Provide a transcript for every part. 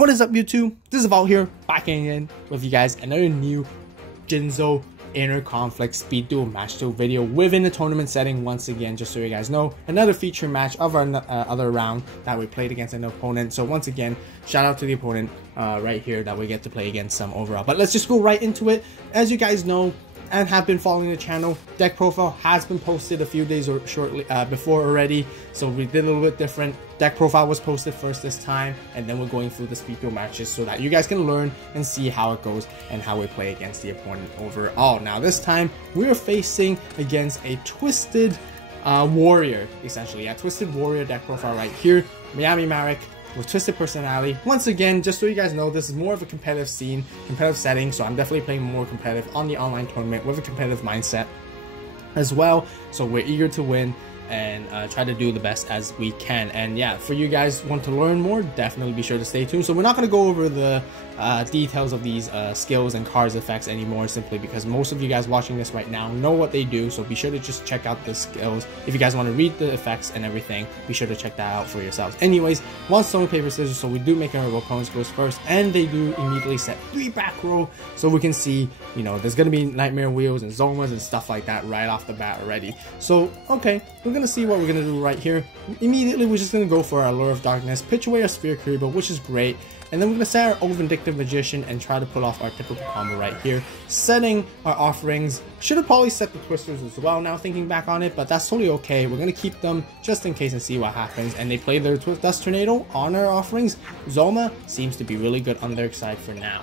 What is up, YouTube? This is AVAULT here, back again with you guys, another new Jinzo Inner Conflict Speed Duel Match 2 video within a tournament setting. Once again, just so you guys know, another feature match of our other round that we played against an opponent. So once again, shout out to the opponent right here that we get to play against some overall. But let's just go right into it. As you guys know and have been following the channel, deck profile has been posted a few days or shortly before already, so we did a little bit different. Deck profile was posted first this time, and then we're going through the speed duel matches so that you guys can learn and see how it goes and how we play against the opponent overall. Now this time we're facing against a twisted warrior, essentially a twisted warrior deck profile right here, Miami Marek with twisted personality. Once again, just so you guys know, this is more of a competitive scene, competitive setting, so I'm definitely playing more competitive on the online tournament with a competitive mindset as well. So we're eager to win and try to do the best as we can. And yeah, for you guys want to learn more, definitely be sure to stay tuned. So we're not going to go over the details of these skills and cards effects anymore, simply because most of you guys watching this right now know what they do. So be sure to just check out the skills. If you guys want to read the effects and everything, be sure to check that out for yourselves. Anyways, one stone, paper, scissors. So we do make our opponents goes first, and they do immediately set 3 back row, so we can see, you know, there's gonna be nightmare wheels and zomas and stuff like that right off the bat already. So okay, we're gonna see what we're gonna do right here. Immediately we're just gonna go for our Lure of Darkness, pitch away our Sphere Kuriboh, which is great, and then we're gonna set our Old Vindictive Magician and try to pull off our typical combo right here, setting our offerings. Should have probably set the twisters as well now thinking back on it, but that's totally okay. We're gonna keep them just in case and see what happens. And they play their Dust Tornado on our offerings. Zoma seems to be really good on their side for now.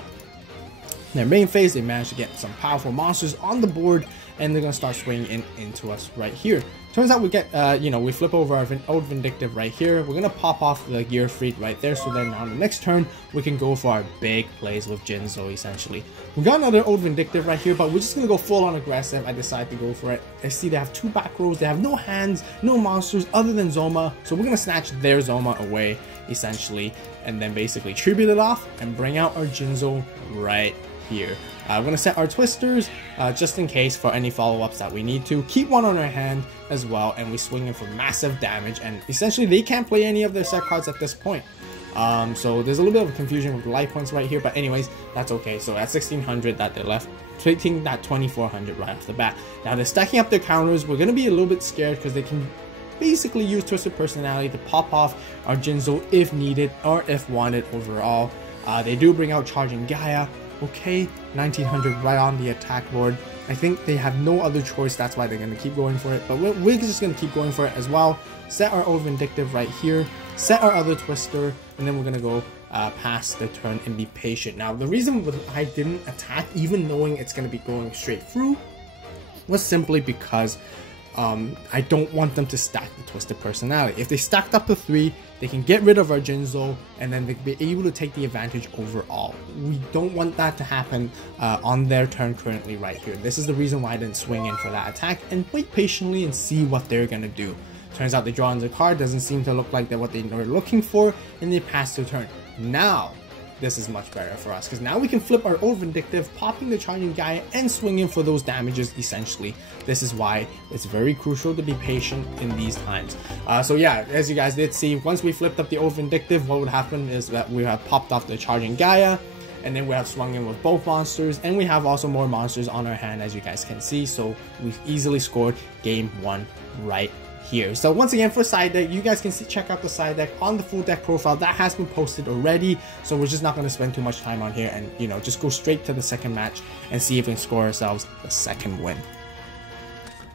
In their main phase, they managed to get some powerful monsters on the board, and they're gonna start swinging into us right here. Turns out we get, you know, we flip over our Old Vindictive right here. We're gonna pop off the Gear Freed right there, so then on the next turn we can go for our big plays with Jinzo. Essentially, we got another Old Vindictive right here, but we're just gonna go full on aggressive. I decide to go for it. I see they have 2 back rows. They have no hands, no monsters other than Zoma, so we're gonna snatch their Zoma away essentially, and then basically tribute it off and bring out our Jinzo right here. We're going to set our twisters just in case for any follow-ups that we need to. Keep one on our hand as well, and we swing in for massive damage, and essentially they can't play any of their set cards at this point. So there's a little bit of confusion with life points right here, but anyways, that's okay. So at 1600 that they're left, taking that 2400 right off the bat. Now they're stacking up their counters. We're going to be a little bit scared because they can basically use Twisted Personality to pop off our Jinzo if needed or if wanted overall. They do bring out Charging Gaia. Okay, 1900 right on the attack board. I think they have no other choice, that's why they're going to keep going for it, but we're just going to keep going for it as well. Set our Old Vindictive right here, set our other twister, and then we're going to go past the turn and be patient. Now the reason I didn't attack even knowing it's going to be going straight through was simply because I don't want them to stack the Twisted Personality. If they stacked up to 3, they can get rid of our Jinzo, and then they'll be able to take the advantage overall. We don't want that to happen on their turn currently right here. This is the reason why I didn't swing in for that attack and wait patiently and see what they're going to do. Turns out they draw on the card, doesn't seem to look like they're what they were looking for, and they pass their turn. Now this is much better for us, because now we can flip our Old Vindictive, popping the Charging Gaia and swinging for those damages essentially. This is why it's very crucial to be patient in these times. So yeah, as you guys did see, once we flipped up the Old Vindictive, what would happen is that we have popped off the Charging Gaia, and then we have swung in with both monsters, and we have also more monsters on our hand, as you guys can see. So we've easily scored game 1 right here. So once again, for side deck, you guys can check out the side deck on the full deck profile that has been posted already. So we're just not going to spend too much time on here, and you know, just go straight to the second match and see if we can score ourselves the second win.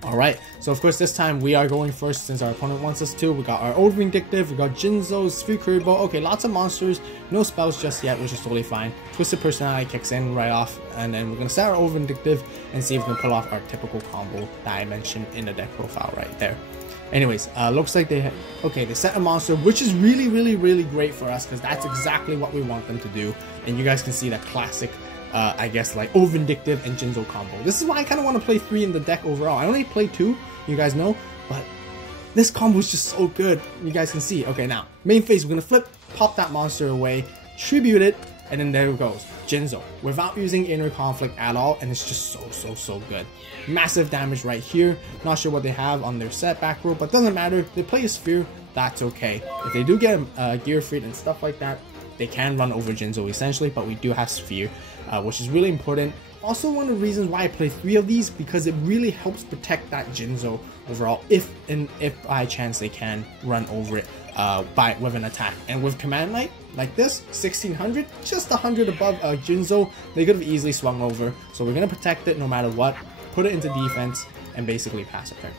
Alright, so of course this time we are going first since our opponent wants us to. We got our Old Vindictive, we got Jinzo, Sphere Kuriboh. Okay, lots of monsters, no spells just yet, which is totally fine. Twisted Personality kicks in right off, and then we're going to set our Old Vindictive and see if we can pull off our typical combo that I mentioned in the deck profile right there. Anyways, looks like they set a monster, which is really great for us, because that's exactly what we want them to do. And you guys can see that classic I guess like Old Vindictive and Jinzo combo. This is why I kind of want to play 3 in the deck overall. I only play 2, you guys know, but this combo is just so good. You guys can see. Okay, now main phase, we're gonna flip, pop that monster away, tribute it, and then there it goes, Jinzo, without using Inner Conflict at all, and it's just so good. Massive damage right here. Not sure what they have on their set back row, but doesn't matter. They play a Sphere, that's okay. If they do get Gear Freed and stuff like that, they can run over Jinzo essentially, but we do have Sphere, which is really important. Also, one of the reasons why I play 3 of these, because it really helps protect that Jinzo overall if by chance they can run over it with an attack. And with Command Knight like this, 1600, just 100 above Jinzo, they could have easily swung over. So we're gonna protect it no matter what, put it into defense, and basically pass a turn.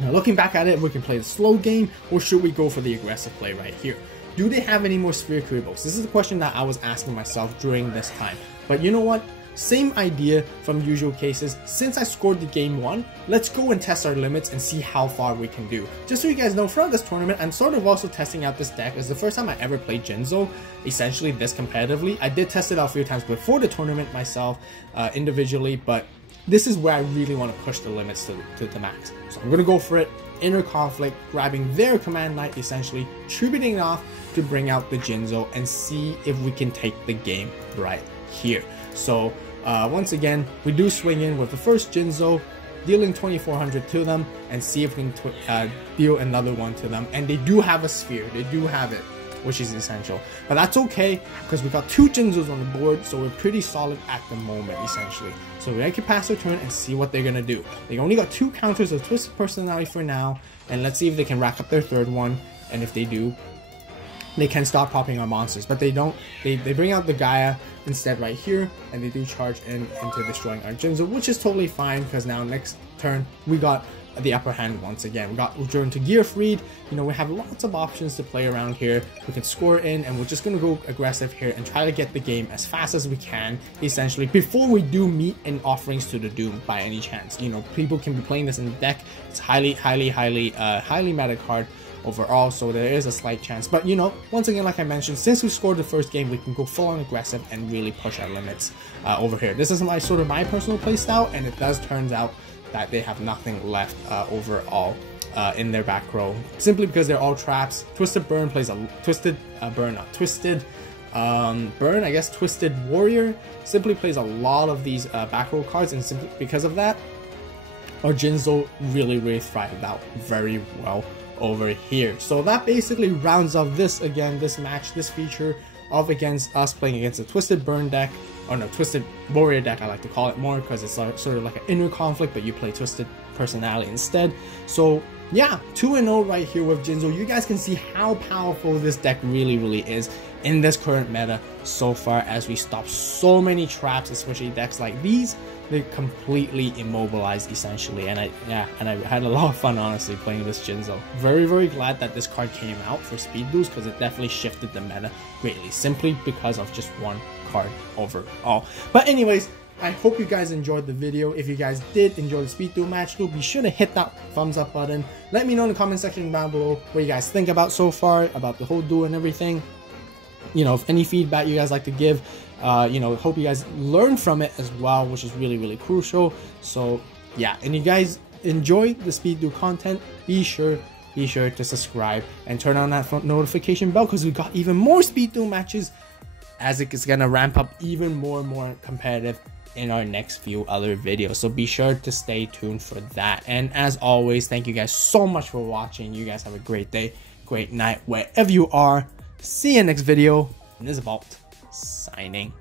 Now looking back at it, we can play the slow game, or should we go for the aggressive play right here? Do they have any more Sphere Kuribohs? This is the question that I was asking myself during this time. But you know what? Same idea from usual cases. Since I scored the game 1, let's go and test our limits and see how far we can do. Just so you guys know, throughout this tournament, I'm sort of also testing out this deck. It's the first time I ever played Jinzo, essentially this competitively. I did test it out a few times before the tournament myself, individually, but this is where I really want to push the limits to the max. So I'm going to go for it. Inner Conflict, grabbing their Command Knight, essentially tributing it off to bring out the Jinzo and see if we can take the game right here. So once again, we do swing in with the first Jinzo, dealing 2400 to them, and see if we can deal another one to them. And they do have a Sphere, they do have it, which is essential. But that's okay, because we got 2 Jinzos on the board, so we're pretty solid at the moment, essentially. So we can pass their turn and see what they're gonna do. They only got 2 counters of Twisted Personality for now, and let's see if they can rack up their 3rd one. And if they do, they can start popping our monsters, but they don't. They bring out the Gaia instead right here, and they do charge into destroying our Jinzo, which is totally fine, because now next turn we got the upper hand once again. We got Return to Gear Freed. You know, we have lots of options to play around here. We can score in, and we're just gonna go aggressive here and try to get the game as fast as we can, essentially, before we do meet in Offerings to the Doom by any chance. You know, people can be playing this in the deck. It's highly meta card overall, so there is a slight chance. But you know, once again, like I mentioned, since we scored the first game, we can go full on aggressive and really push our limits over here. This is my personal play style, and it does turns out that they have nothing left overall in their back row, simply because they're all traps. Twisted Burn plays a Twisted Warrior simply plays a lot of these back row cards, and simply because of that, our Jinzo really thrived out very well over here. So that basically rounds up this match, this feature of against us playing against a Twisted Burn deck, or no, Twisted Warrior deck I like to call it more, because it's sort of like an Inner Conflict, but you play Twisted Personality instead. So yeah, 2-0 right here with Jinzo. You guys can see how powerful this deck really is in this current meta so far, as we stop so many traps, especially decks like these. They completely immobilized essentially, and I had a lot of fun honestly playing this Jinzo. Very glad that this card came out for Speed Duels, because it definitely shifted the meta greatly, simply because of just one card overall. But anyways, I hope you guys enjoyed the video. If you guys did enjoy the Speed Duel match, be sure to hit that thumbs up button. Let me know in the comment section down below what you guys think about so far, about the whole duel and everything. You know, if any feedback you guys like to give, you know, hope you guys learn from it as well, which is really crucial. So yeah, and you guys enjoy the Speed Duel content, be sure to subscribe and turn on that notification bell, because we got even more Speed Duel matches, as it's gonna ramp up even more and more competitive in our next few other videos. So be sure to stay tuned for that. And as always, thank you guys so much for watching. You guys have a great day, great night, wherever you are. See you next video. And this is AVAULT signing